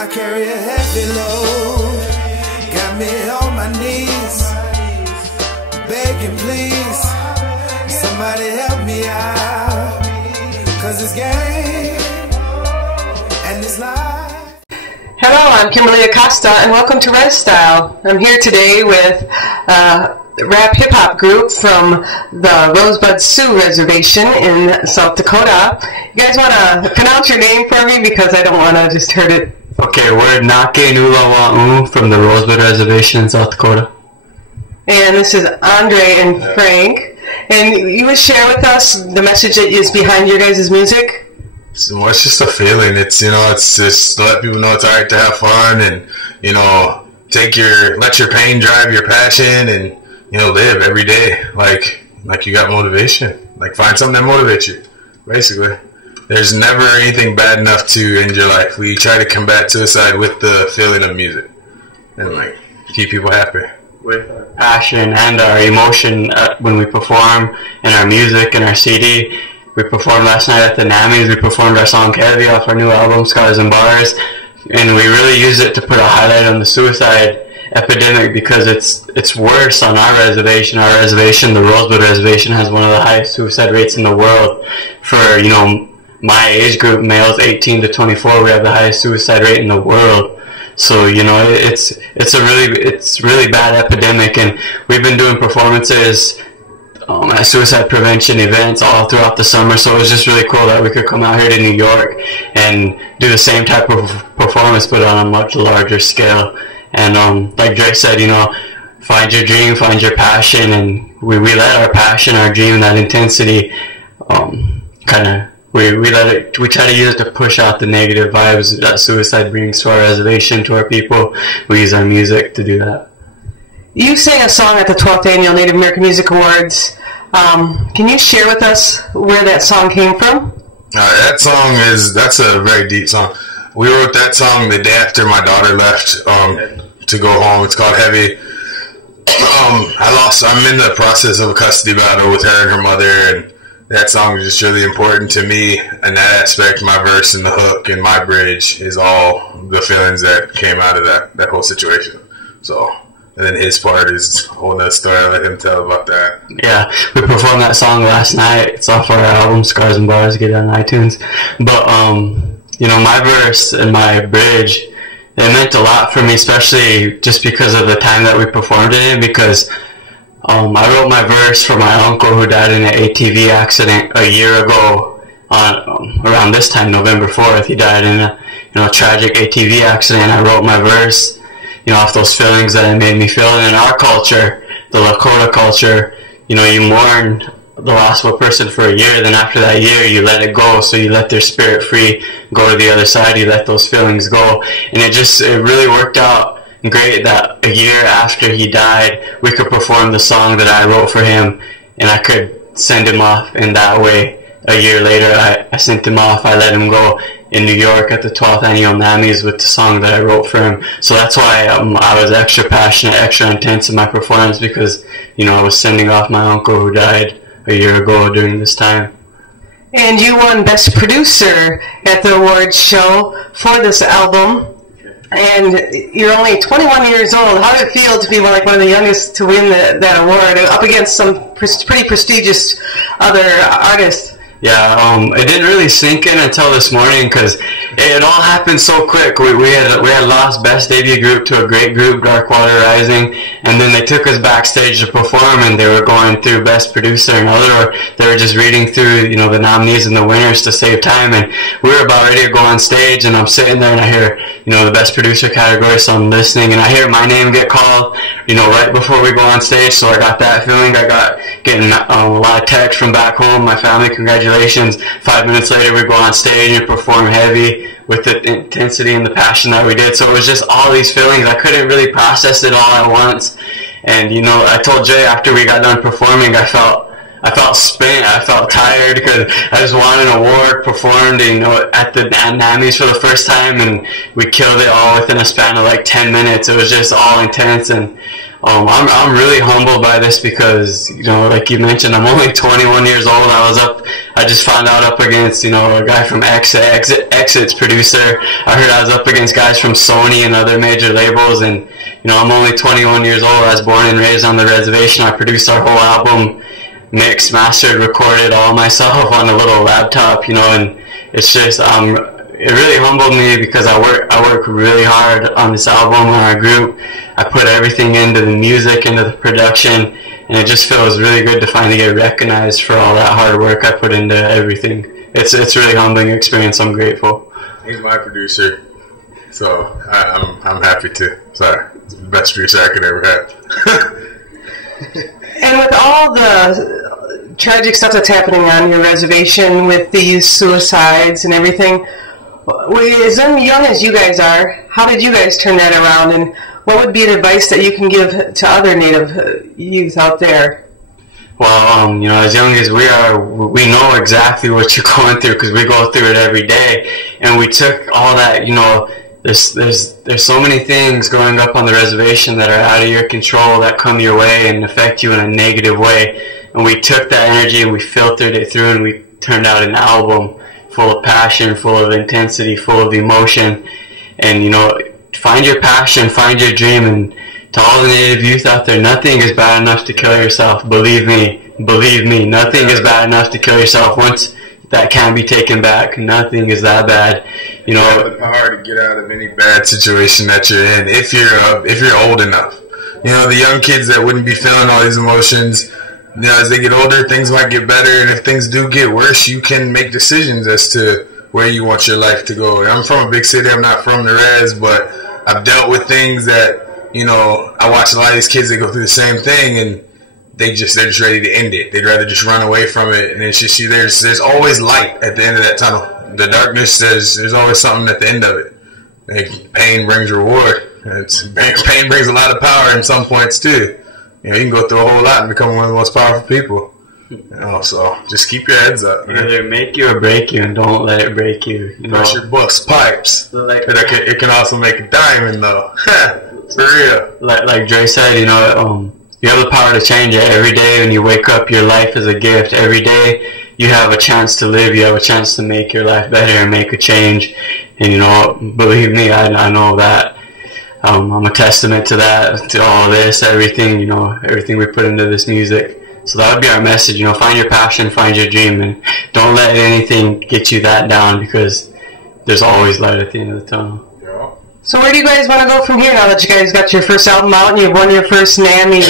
I carry a heavy load, got me on my knees, begging please, somebody help me out, cause this game and this life. Hello, I'm Kimberlie Acosta and welcome to RezStyle. I'm here today with rap hip-hop group from the Rosebud Sioux Reservation in South Dakota. You guys want to pronounce your name for me because I don't want to just heard it. Okay, we're Nake Nula Waun from the Rosebud Reservation in South Dakota. And this is Andre and Frank. And you would share with us the message that is behind your guys' music? Well, it's just a feeling. It's just to let people know it's alright to have fun and, let your pain drive your passion and, live every day like you got motivation. Like, find something that motivates you, basically. There's never anything bad enough to end your life. We try to combat suicide with the feeling of music and, keep people happy. With our passion and our emotion when we perform in our music and our CD. We performed last night at the NAMIs. We performed our song Heavy off our new album, Scars and Bars. And we really use it to put a highlight on the suicide epidemic because it's worse on our reservation. Our reservation, the Rosebud Reservation, has one of the highest suicide rates in the world. For, my age group, males 18 to 24, we have the highest suicide rate in the world. So, it's really bad epidemic, and we've been doing performances at suicide prevention events all throughout the summer, so it was just really cool that we could come out here to New York and do the same type of performance but on a much larger scale. And like Dre said, find your dream, find your passion, and we let our passion, our dream, that intensity we try to use it to push out the negative vibes that suicide brings to our reservation, to our people. We use our music to do that. You sang a song at the 12th Annual Native American Music Awards. Can you share with us where that song came from? That's a very deep song. We wrote that song the day after my daughter left to go home. It's called Heavy. I'm in the process of a custody battle with her and her mother, and that song is just really important to me. And that aspect, my verse and the hook and my bridge, is all the feelings that came out of that whole situation. So, and then his part is a whole nother story. I'll let him tell about that. Yeah, we performed that song last night. It's off our album, Scars and Bars. Get it on iTunes. But, my verse and my bridge, it meant a lot for me, especially just because of the time that we performed it in, because I wrote my verse for my uncle who died in an ATV accident a year ago on around this time, November 4th. He died in a tragic ATV accident. I wrote my verse, off those feelings that it made me feel. And in our culture, the Lakota culture, you mourn the loss of a person for a year, then after that year you let it go, so you let their spirit free, go to the other side, you let those feelings go. And it really worked out great that a year after he died, we could perform the song that I wrote for him, and I could send him off in that way. A year later, I sent him off, I let him go in New York at the 12th Annual NAMIs with the song that I wrote for him. So that's why I was extra passionate, extra intense in my performance, because, I was sending off my uncle who died a year ago during this time. And you won Best Producer at the awards show for this album. And you're only 21 years old. How did it feel to be one of the youngest to win that award, up against some pretty prestigious other artists? Yeah, it didn't really sink in until this morning because it all happened so quick. We had lost Best Debut Group to a great group, Dark Water Rising, and then they took us backstage to perform, and they were going through Best Producer, and they were just reading through the nominees and the winners to save time, and we were about ready to go on stage, and I'm sitting there and I hear the Best Producer category, so I'm listening, and I hear my name get called right before we go on stage. So I got that feeling. I got getting a lot of text from back home, my family, congratulations. 5 minutes later we go on stage and perform Heavy with the intensity and the passion that we did. So it was just all these feelings. I couldn't really process it all at once. And I told Jay after we got done performing, I felt spent, I felt tired because I just won an award, performed at the NAMIs for the first time, and we killed it all within a span of 10 minutes. It was just all intense, and I'm really humbled by this because, you know, like you mentioned, I'm only 21 years old. I just found out up against, you know, a guy from Exit's producer. I heard I was up against guys from Sony and other major labels, and, you know, I'm only 21 years old. I was born and raised on the reservation. I produced our whole album, mixed, mastered, recorded all myself on a little laptop, you know, and it's just, it really humbled me because I work really hard on this album, on our group. I put everything into the music, into the production, and it just feels really good to finally get recognized for all that hard work I put into everything. It's a really humbling experience. I'm grateful. He's my producer, so I'm happy to. Sorry, it's the best producer I could ever have. And with all the tragic stuff that's happening on your reservation with these suicides and everything, as young as you guys are, how did you guys turn that around, and what would be the advice that you can give to other Native youth out there? Well, you know, as young as we are, we know exactly what you're going through because we go through it every day, and we took all that, you know, there's so many things growing up on the reservation that are out of your control that come your way and affect you in a negative way, and we took that energy and we filtered it through and we turned out an album full of passion, full of intensity, full of emotion. And, you know, find your passion, find your dream, and to all the Native youth out there, nothing is bad enough to kill yourself. Believe me, nothing is bad enough to kill yourself. Once that can be taken back, nothing is that bad. You know, you have the power to get out of any bad situation that you're in if you're old enough. You know, the young kids that wouldn't be feeling all these emotions, you know, as they get older, things might get better, and if things do get worse, you can make decisions as to where you want your life to go. I'm from a big city. I'm not from the res, but I've dealt with things that, you know, I watch a lot of these kids that go through the same thing, and they're just ready to end it. They'd rather just run away from it, and it's just there's always light at the end of that tunnel. The darkness, there's always something at the end of it. Like, pain brings reward. Pain brings a lot of power in some points too. You know, you can go through a whole lot and become one of the most powerful people. You know, so just keep your heads up, man. Either make you or break you, and don't let it break you. You know, pressure busts pipes. It can also make a diamond, though. For real. Like Dre said, you know, you have the power to change it. Every day when you wake up, your life is a gift. Every day you have a chance to live. You have a chance to make your life better and make a change. And, you know, believe me, I know that. I'm a testament to that, to all this, everything, you know, everything we put into this music. So that would be our message, you know, find your passion, find your dream, and don't let anything get you that down, because there's always light at the end of the tunnel. Yeah. So where do you guys want to go from here now that you guys got your first album out and you've won your first NAMI?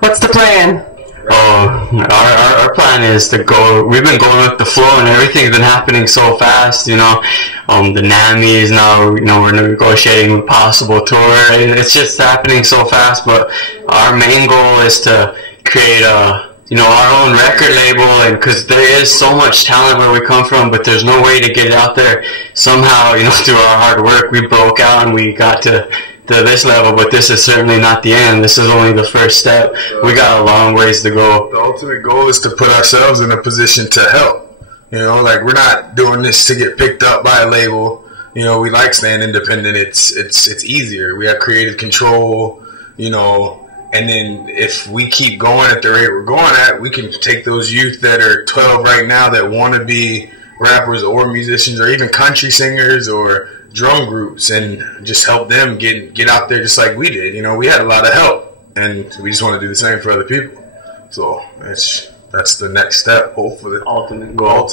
What's the plan? Oh, our plan is to go. We've been going with the flow, and everything's been happening so fast. You know, the NAMIs now. You know, we're negotiating a possible tour, and it's just happening so fast. But our main goal is to create our own record label, and because there is so much talent where we come from, but there's no way to get it out there. Somehow, you know, through our hard work, we broke out and we got to this level, but this is certainly not the end. This is only the first step. We got a long ways to go. The ultimate goal is to put ourselves in a position to help. You know, like, we're not doing this to get picked up by a label. You know, we like staying independent. It's easier. We have creative control, you know, and then if we keep going at the rate we're going at, we can take those youth that are 12 right now that want to be rappers or musicians or even country singers or drum groups, and just help them get out there just like we did. You know, we had a lot of help, and we just want to do the same for other people. So that's the next step, hopefully. Ultimate goal.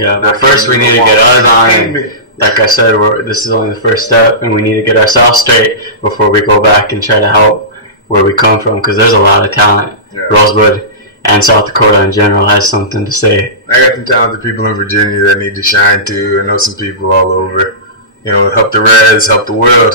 Yeah, but first we need to get ours on. And like I said, this is only the first step, and we need to get ourselves straight before we go back and try to help where we come from, because there's a lot of talent. Yeah. Rosewood and South Dakota in general has something to say. I got some talented people in Virginia that need to shine too. I know some people all over. You know, help the res, help the world.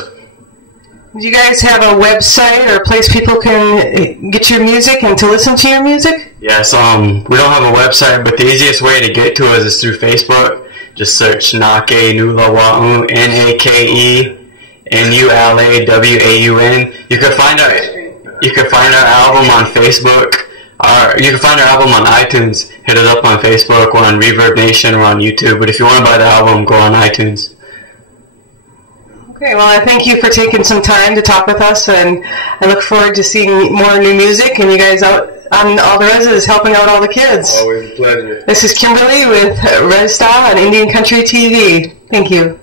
Do you guys have a website or a place people can get your music and to listen to your music? Yes, we don't have a website, but the easiest way to get to us is through Facebook. Just search Nake Nula Waun, NakeNulaWaun. You can find our album on Facebook. You can find our album on iTunes. Hit us up on Facebook. We're on Reverb Nation. We're on YouTube. But if you want to buy the album, go on iTunes. Okay, well, I thank you for taking some time to talk with us, and I look forward to seeing more new music and you guys out on all the Rezes helping out all the kids. Always a pleasure. This is Kimberlie with RezStyle on Indian Country TV. Thank you.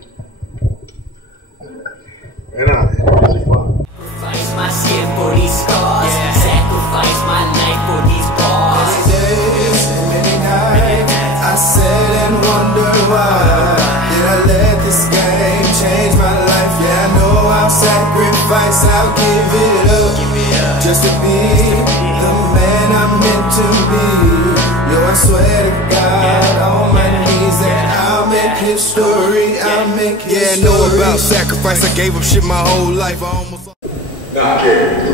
Right on. Sacrifice my skin for these scars. Sacrifice my life for these bars. Many days and many nights I sat and wondered why did I let this game change my life? Yeah, I know I'll sacrifice, I'll give it up just to be the man I'm meant to be. Yo, I swear to God, on my knees that I'll make history, I'll make history. Yeah, I know about sacrifice, I gave up shit my whole life. I almost... Okay.